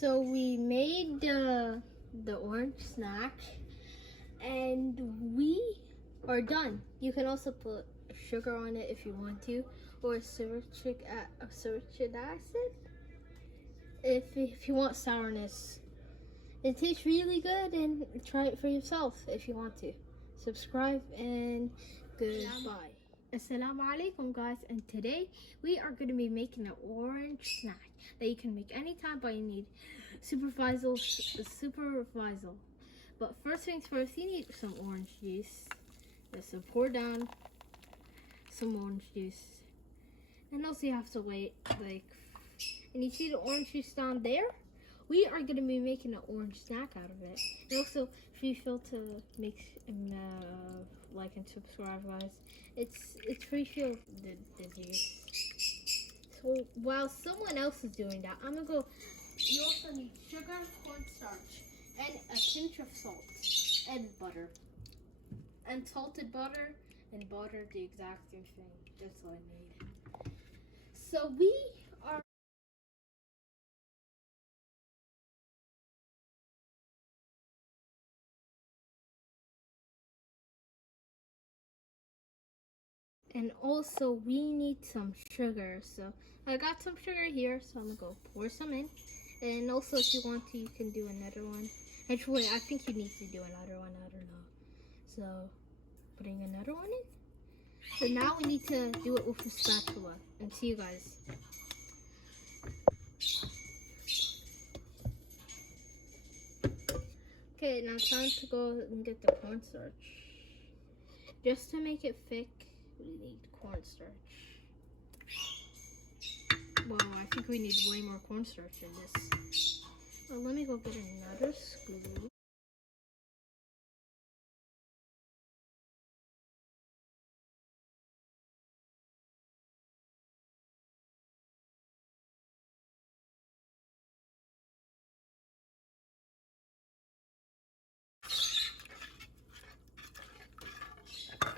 So we made the orange snack and we are done. You can also put sugar on it if you want to, or citric acid if you want sourness. It tastes really good, and try it for yourself if you want to. Subscribe and goodbye. Assalamu alaikum guys, and today we are going to be making an orange snack that you can make anytime, but you need supervisal. But first things first, you need some orange juice. So pour down some orange juice, and also you have to wait and you see the orange juice down there? We are going to be making an orange snack out of it. And also, if you feel to make like and subscribe, guys, it's free feel the juice. So while someone else is doing that, I'm gonna go. You also need sugar, cornstarch, and a pinch of salt, and butter, and salted butter and butter, the exact same thing. That's what I need. So we are. And also we need some sugar. So I got some sugar here, so I'm gonna go pour some in. And also if you want to, you can do another one. Actually, I think you need to do another one, I don't know. So putting another one in. So now we need to do it with a spatula. And see you guys. Okay, now it's time to go and get the cornstarch. Just to make it thick, we need cornstarch. Wow, I think we need way more cornstarch in this. Well, let me go get another scoop.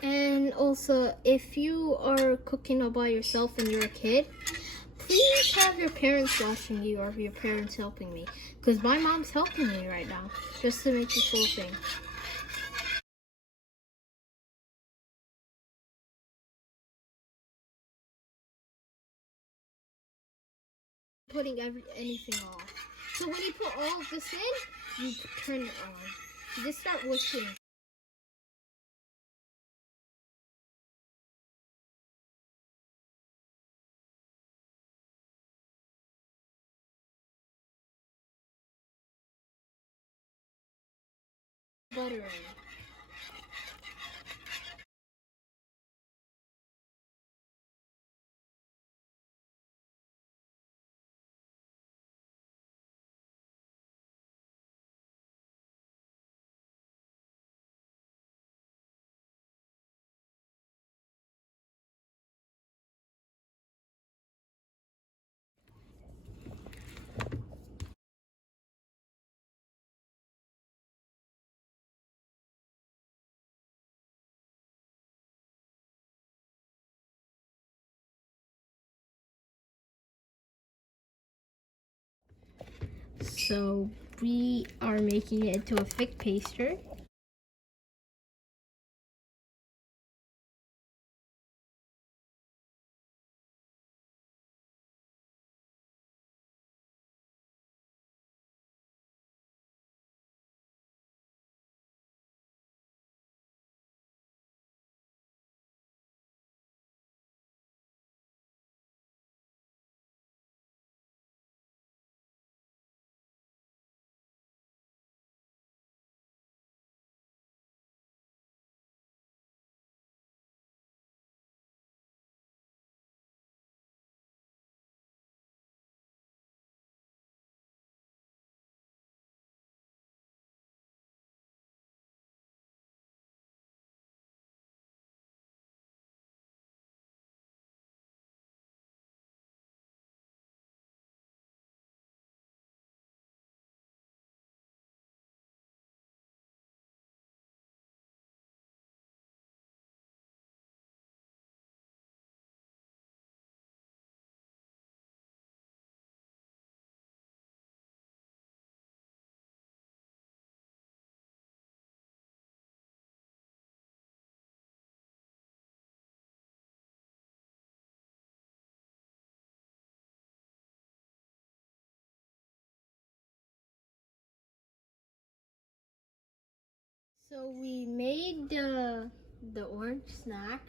And also, if you are cooking all by yourself and you're a kid, please have your parents watching you or your parents helping me. Because my mom's helping me right now just to make this whole thing. Putting anything off. So when you put all of this in, you turn it on. You just start wishing. Butter in. So we are making it into a thick pastry. So we made the orange snack,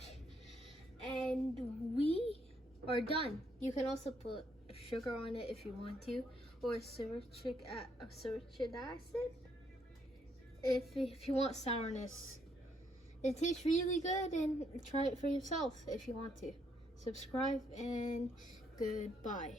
and we are done. You can also put sugar on it if you want to, or citric acid if you want sourness. It tastes really good, and try it for yourself if you want to. Subscribe, and goodbye.